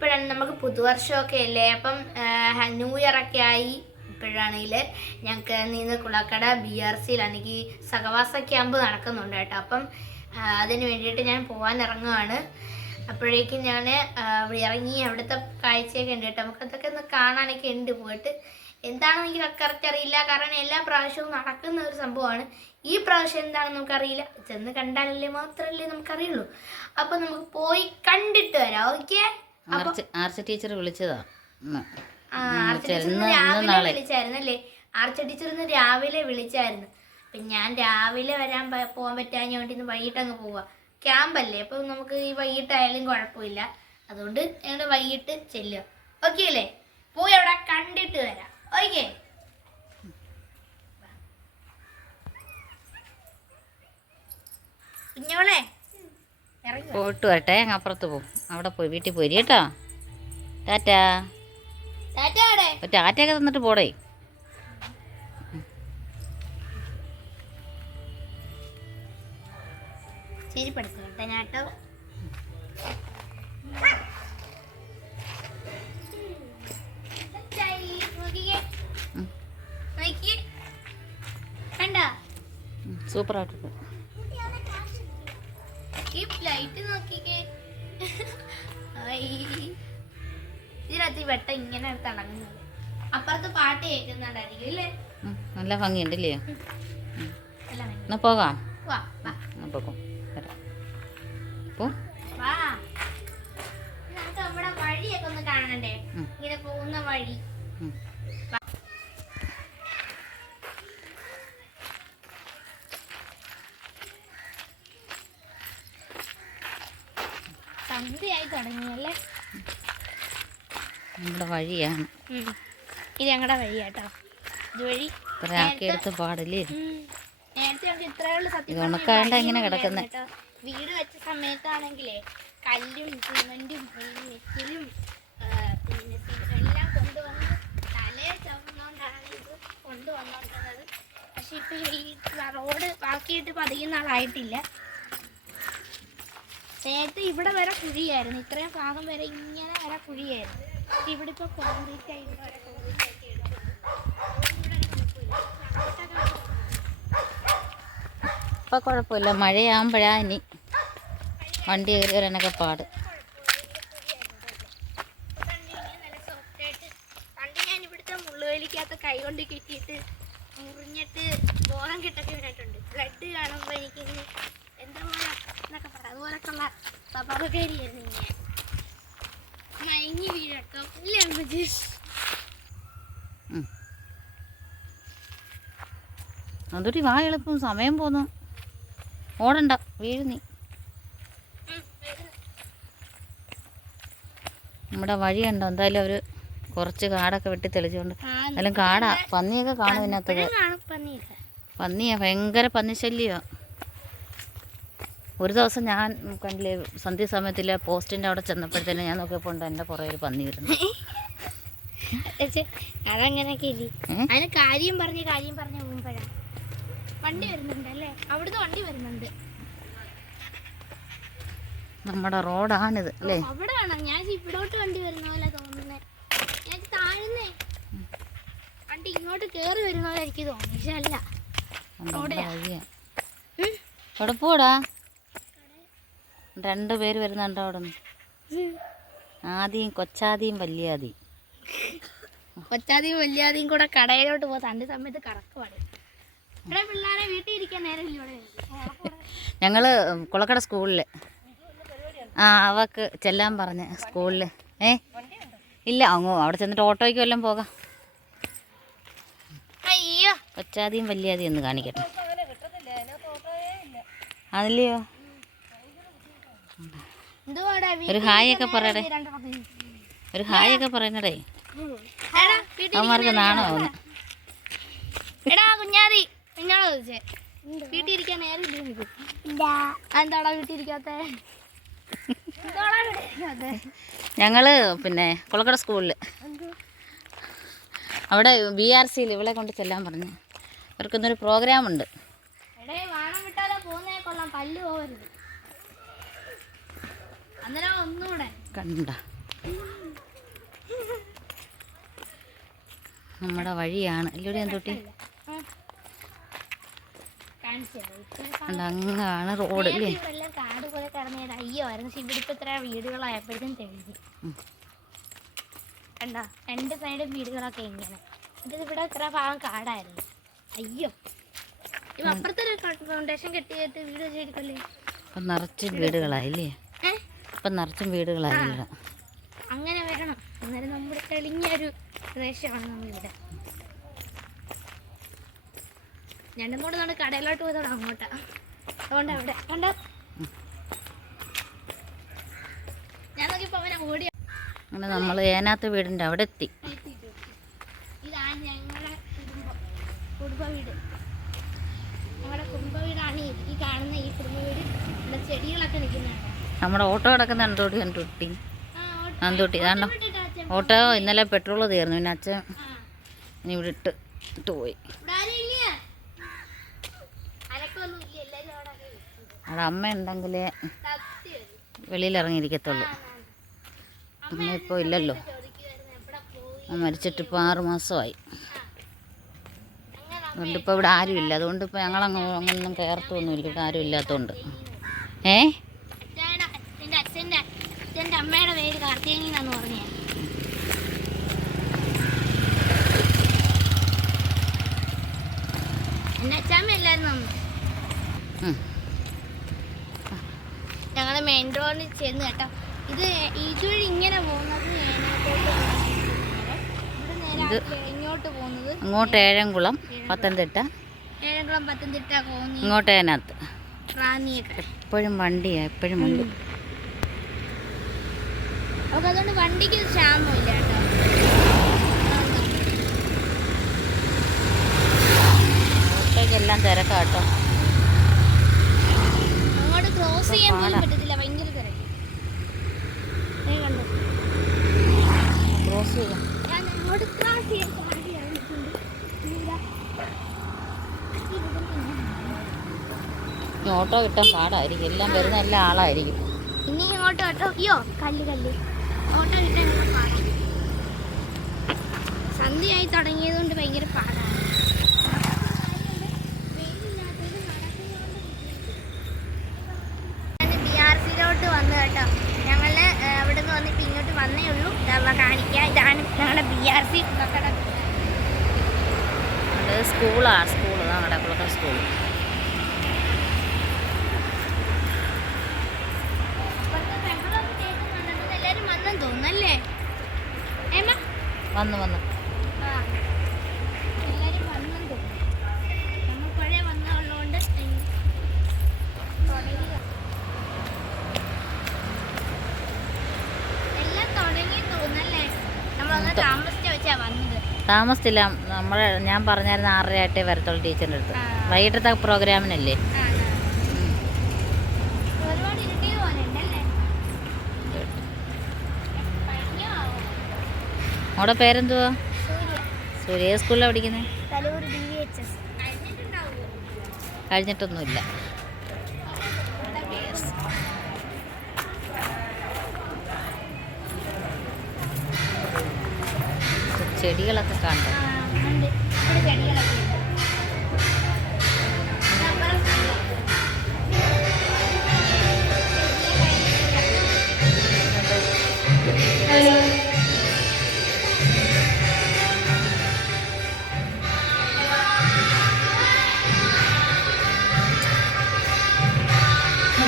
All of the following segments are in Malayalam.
ഇപ്പോഴാണ് നമുക്ക് പുതുവർഷമൊക്കെ അല്ലേ? അപ്പം ന്യൂ ഇയർ ഒക്കെ ആയി ഇപ്പോഴാണെങ്കിൽ ഞങ്ങൾക്ക് നിന്ന് കുളക്കട ബി ആർ സിയിലാണെങ്കിൽ സഹവാസ ക്യാമ്പ് നടക്കുന്നുണ്ട് കേട്ടോ. അപ്പം അതിന് വേണ്ടിയിട്ട് ഞാൻ പോകാൻ ഇറങ്ങുവാണ്. അപ്പോഴേക്കും ഞാൻ ഇറങ്ങി അവിടുത്തെ കാഴ്ചയൊക്കെ ഉണ്ട് കേട്ടോ. നമുക്കതൊക്കെ ഒന്ന് കാണാനൊക്കെ ഉണ്ട് പോയിട്ട്. എന്താണെന്ന് എനിക്ക് കറക്റ്റ് അറിയില്ല. കാരണം എല്ലാ പ്രാവശ്യവും നടക്കുന്ന ഒരു സംഭവമാണ്. ഈ പ്രാവശ്യം എന്താണെന്ന് നമുക്കറിയില്ല. ചെന്ന് കണ്ടാലല്ലേ മാത്രമല്ലേ നമുക്കറിയുള്ളൂ. അപ്പം നമുക്ക് പോയി കണ്ടിട്ട് വരാം. ഓക്കെ ആർച്ച് ടീച്ചർ വിളിച്ചതാ രാവിലെ നാളെ. വിളിച്ചായിരുന്നു അല്ലേ ആർച്ച ടീച്ചർ ഇന്ന് രാവിലെ വിളിച്ചായിരുന്നു. അപ്പം ഞാൻ രാവിലെ വരാൻ പോവാൻ പോകാൻ പറ്റാഞ്ഞോണ്ട് ഇന്ന് വൈകിട്ട് അങ്ങ് പോവാ. ക്യാമ്പല്ലേ അപ്പം നമുക്ക് ഈ വൈകിട്ടായാലും കുഴപ്പമില്ല. അതുകൊണ്ട് ഞങ്ങൾ വൈകിട്ട് ചെല്ലുക. ഓക്കെ അല്ലേ? പോയി അവിടെ കണ്ടിട്ട് വരാം. ഓക്കെ കുഞ്ഞോളെ പോയിട്ട് വരട്ടെ അങ്ങ് അപ്പുറത്ത് പോകും. അവിടെ പോയി വീട്ടിൽ പോയി. കേട്ടോ? ടാറ്റാ. ടാറ്റയൊക്കെ തന്നിട്ട് പോടേ. ശരി പഠിച്ചു. കേട്ടോ ഞാട്ടോ ഉം. കണ്ടോ? സൂപ്പറായിട്ടുണ്ട്. ഈ ഫ്ലൈറ്റ് നോക്കിക്കേ. ഇതിനകത്ത് വെട്ട ഇങ്ങനെ തിളങ്ങുന്നത്. അപ്പുറത്ത് പാട്ട് കേൾക്കുന്നുണ്ടായിരിക്കും അല്ലേ? നല്ല ഭംഗിയുണ്ടല്ലേ? എന്നാ പോകാം. പോകാം. വരാം. പോ. നമ്മുടെ വഴിയൊക്കെ ഒന്ന് കാണണ്ടേ. ഇങ്ങനെ പോകുന്ന വഴി ഉം. സന്ധ്യയായി തുടങ്ങിയല്ലേ? നമ്മുടെ വഴിയാണ്. ഇത് ഞങ്ങളുടെ വഴി കേട്ടോ ഇതുവഴി എടുത്ത് പാടില്ലേ നേരത്തെ നമുക്ക് ഇത്രയേ ഉള്ളൂ സത്യം ഉണക്കാണ്ട ഇങ്ങനെ കിടക്കുന്നേ. വീട് വെച്ച സമയത്താണെങ്കിലേ കല്ലും സിമെന്റും മെറ്റിലും പിന്നെ എല്ലാം കൊണ്ടുവന്ന് തലയെ ചുമന്നുകൊണ്ടാണ് ഇത് കൊണ്ടുവന്നിരുന്നത് പക്ഷെ ഇപ്പൊ ഈ റോഡ് ബാക്കിയിട്ട് പതിയുന്ന ആളായിട്ടില്ല. നേരത്തെ ഇവിടെ വരെ കുഴിയായിരുന്നു. ഇത്രയും ഭാഗം വരെ ഇങ്ങനെ വരെ കുഴിയായിരുന്നു. ഇവിടെ ഇപ്പൊ കോൺക്രീറ്റ് ആയിട്ട് ഇപ്പൊ വരെ കോൺക്രീറ്റ് ആക്കി കുഴപ്പമില്ല. മഴയാകുമ്പോഴാ ഇനി വണ്ടി കയറി വരാനൊക്കെ പാട്. പണ്ട് ഞാൻ ഇവിടുത്തെ മുള്ളുവേലിക്കകത്ത് കൈ കൊണ്ട് കെട്ടിയിട്ട് മുറിഞ്ഞിട്ട് ബോധം കിട്ടൊക്കെ വീണിട്ടുണ്ട് ബ്ലഡ് കാണുമ്പോൾ എനിക്ക് എന്താ എന്നൊക്കെ പറയാം അതുപോലൊക്കെ ഉള്ള സ്വഭാവക്കാരിയായിരുന്നു ഞാൻ മയങ്ങി വീഴട്ടോ. ഇല്ലേ അമ്മജി. അതൊരു വാ എളുപ്പം. സമയം പോന്നു. ഓടണ്ട. വീഴ് നീ. നമ്മുടെ വഴി കണ്ടോ? എന്തായാലും അവർ കുറച്ച് കാടൊക്കെ വെട്ടി തെളിച്ചുകൊണ്ട് എന്നാലും കാടാ. പന്നിയൊക്കെ കാണും പന്നിയില്ല പന്നിയാ. ഭയങ്കര പന്നിശല്യമാണ് ഒരു ദിവസം ഞാൻ കണ്ടില്ലേ സന്ധ്യ സമയത്തിലെ പോസ്റ്റിന്റെ അവിടെ ചെന്നപ്പോഴത്തേനും ഞാൻ നോക്കിയപ്പോൾ ഉണ്ട് എന്റെ കുറേ ഒരു പന്നി വരുന്നു. അതങ്ങനെയൊക്കെ ഇല്ലേ ഏ? അതിന് കാര്യം പറഞ്ഞ് കാര്യം പറഞ്ഞ് പോകുമ്പോഴാണ് വണ്ടി വരുന്നുണ്ട് അല്ലേ? അവിടുന്ന് വണ്ടി വരുന്നുണ്ട്. നമ്മുടെ റോഡാണിത് അല്ലേ? ഞാൻ ഇവിടോട്ട് വണ്ടി വരുന്ന പോലെ തോന്നുന്നേ. ഞാൻ താഴ്ന്നേ. വണ്ടി ഇങ്ങോട്ട് കേറി വരുന്ന പോലെ എനിക്ക് തോന്നി പക്ഷെ അല്ല. പോടാ രണ്ട് പേര് വരുന്നുണ്ടോ അവിടെ നിന്ന് ആദ്യം കൊച്ചാദിയും വല്യാദിയും. കൊച്ചാദിയും വല്യാദിയും കൂടെ കടയിലോട്ട് പോകാൻ തണ്ടി സമയത്ത് കറക്കുവാണ് ഇവിടെ പിള്ളേരെ വീട്ടിൽ ഇരിക്കാൻ നേരമില്ല ഇവിടെ. ഞങ്ങൾ കുളക്കട സ്കൂളിൽ ആ അവക്ക് ചെല്ലാൻ പറഞ്ഞ് സ്കൂളിൽ ഏ? ഇല്ല അങ്ങോ അവിടെ ചെന്നിട്ട് ഓട്ടോയ്ക്ക് വല്ലതും പോകാം. കൊച്ചാദിയും വല്യാദിയും ഒന്ന് കാണിക്കട്ടെ. അതില്ലയോ? ഒരു ഹായ് ഒക്കെ പറയടേ. ഒരു ഹായ് ഒക്കെ പറയണടേ. അവന്മാർക്ക് നാണോ? എടാ കുഞ്ഞാതി ചോദിച്ചേ നേരം എന്താടാ വീട്ടിൽ പിന്നെ കുളക്കട സ്കൂളിൽ അവിടെ ബി ആർ സിയിൽ ഇവളെ കൊണ്ട് ചെല്ലാൻ പറഞ്ഞു. അവർക്കൊന്നൊരു പ്രോഗ്രാം ഉണ്ട്. എടേ വാണം വിട്ടാലോ പോകുന്നേ കൊള്ളാം. പല്ല് ഒന്നുകൂടെ കണ്ട. നമ്മുടെ വഴിയാണ്. അല്ലൂടെ എന്തൊട്ടി? അങ്ങാണ് റോഡ് അല്ലേ? കാട് പോലെ കടന്നത് അയ്യോ ആയിരുന്നു. പക്ഷെ ഇവിടെ ഇപ്പൊ ഇത്ര വീടുകളായപ്പോഴത്തേക്കും തെളിഞ്ഞു. കണ്ടോ രണ്ട് സൈഡ് വീടുകളൊക്കെ ഇങ്ങനെ. എന്നിട്ട് ഇവിടെ ഇത്ര പാവം കാടായിരുന്നു. അയ്യോ. അപ്പുറത്തൊരു ഫൗണ്ടേഷൻ കെട്ടിയിട്ട് വീട് ചെയ്തിട്ടല്ലേ നിറച്ച് വീടുകളായില്ലേ? ഇപ്പം നിറച്ചും വീടുകളായിരുന്നു അങ്ങനെ വരണം. എന്നാലും നമ്മുടെ തെളിഞ്ഞൊരു പ്രദേശമാണ് നമ്മളിവിടെ. രണ്ടും കൂടെ നമ്മൾ കടയിലോട്ട് പോയതോടെ അങ്ങോട്ടാ. അതുകൊണ്ട് അവിടെ. കണ്ട? ഞാൻ നോക്കിയപ്പോ അവനെ ഓടി അങ്ങനെ നമ്മൾ ഏനാത്ത വീടിന്റെ അവിടെ എത്തി. ഇതാണ് ഞങ്ങളുടെ കുടുംബം. കുടുംബ വീട്. ഞങ്ങളുടെ കുടുംബ വീടാണ് ഈ- ഈ കാണുന്ന ഈ കുടുംബ വീട്. ഇവിടെ ചെടികളൊക്കെ നിൽക്കുന്നതാണ്. നമ്മുടെ ഓട്ടോ കിടക്കുന്ന അന്തോട്ടി അന്തോട്ടി അന്തോട്ടി കാരണം ഓട്ടോ ഇന്നലെ പെട്രോൾ തീർന്നു പിന്നെ അച്ഛൻ ഇനി ഇവിടെ ഇട്ട് ഇട്ട് പോയി. അവിടെ അമ്മ ഉണ്ടെങ്കിലേ വെളിയിലിറങ്ങിയിരിക്കത്തുള്ളൂ. വെളിയിൽ ഇറങ്ങിയിരിക്കത്തുള്ളൂ. അമ്മ ഇപ്പോൾ ഇല്ലല്ലോ. മരിച്ചിട്ട് ഇപ്പോൾ ആറ് മാസമായി. അതുകൊണ്ട് ഇപ്പോൾ ഇവിടെ ആരുമില്ല അതുകൊണ്ട് ഇപ്പോൾ ഞങ്ങളങ്ങ് അങ്ങനൊന്നും കയർത്തൊന്നുമില്ല. ഇവിടെ ആരും ഇല്ലാത്തതുകൊണ്ട്. ഏ? അച്ഛന്റെ അമ്മയുടെ പേര് കാർത്തികനി എന്നാന്ന് പറഞ്ഞു. എന്നെ അച്ഛാമ്മ എല്ലാരും അന്ന് ഞങ്ങൾ മെയിൻ റോഡിൽ ചെന്ന് കേട്ടോ. ഇത് ഇതുവഴി ഇങ്ങനെ പോകുന്നത് ഇങ്ങോട്ട് പോകുന്നത് അങ്ങോട്ട് ഏഴംകുളം പത്തനംതിട്ട. ഏഴംകുളം പത്തനംതിട്ട ഇങ്ങോട്ട് അതിനകത്ത് എപ്പോഴും വണ്ടിയാ എപ്പോഴും വണ്ടി. നമുക്ക് അതുകൊണ്ട് വണ്ടിക്ക് ക്ഷാമമില്ല കേട്ടോ. എല്ലാം തിരക്കാട്ടോ. അങ്ങോട്ട് ക്രോസ് ചെയ്യാൻ പോലും. പറ്റത്തില്ല ഭയങ്കര തിരക്ക്. കണ്ടോ? ക്രോസ് ചെയ്യാം ഞാൻ അങ്ങോട്ട് ക്രോസ് ചെയ്യാൻ പാടിയാണ് നിൽക്കുന്നത്. ഇതാ. ഇവിടെ ഓട്ടോ കിട്ടാൻ പാടായിരിക്കും. എല്ലാം വരുന്ന എല്ലാ ആളായിരിക്കും. ഇനി ഇങ്ങോട്ട് ഓട്ടോ അയ്യോ കല്ല് കല്ല്. ഓട്ടോ കിട്ടാൻ സന്ധ്യയായി തുടങ്ങിയത് കൊണ്ട് ഭയങ്കര പാടാണ് ബി ആർ സിയിലോട്ട് വന്നു കേട്ടോ ഞങ്ങൾ അവിടെ നിന്ന് വന്നിട്ട് ഇങ്ങോട്ട് വന്നേ ഉള്ളൂ ഇതാ കാണിക്കാം ഇതാണ് ഞങ്ങളുടെ ബി ആർ സി അത് സ്കൂളാണ് സ്കൂൾ ഞങ്ങളുടെ കുളക്കൽ സ്കൂൾ എല്ലാരും വന്നെന്ന് തോന്നുന്നല്ലേ ഏമ്മ വന്നു വന്നു ആ. എല്ലാരും വന്നെന്ന് തോന്നുന്നു നമ്മൾ പഴയ വന്നുള്ളതുകൊണ്ട് തുടങ്ങിയ എല്ലാം തുടങ്ങി തോന്നല്ലേ നമ്മളൊന്ന് താമസിച്ച വെച്ചാ വന്നത്. താമസത്തില്ല നമ്മളെ ഞാൻ പറഞ്ഞായിരുന്നു ആറര ആയിട്ടേ വരത്തുള്ളൂ ടീച്ചറിന്റെ അടുത്ത്. വൈകിട്ടത്തെ പ്രോഗ്രാമിനല്ലേ ആ, ആ. ഒരുപാട് ഇരുട്ടിയത് പോലെ ഉണ്ടല്ലേ കഴിഞ്ഞോ അവിടെ പേരെന്തുവാ? സൂര്യ സ്കൂളിലാണ് പഠിക്കുന്നത് കഴിഞ്ഞിട്ടൊന്നുമില്ല. ചെടികളൊക്കെ കണ്ടോ? ചെടികളൊക്കെ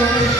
മല്ലിക പൂവേ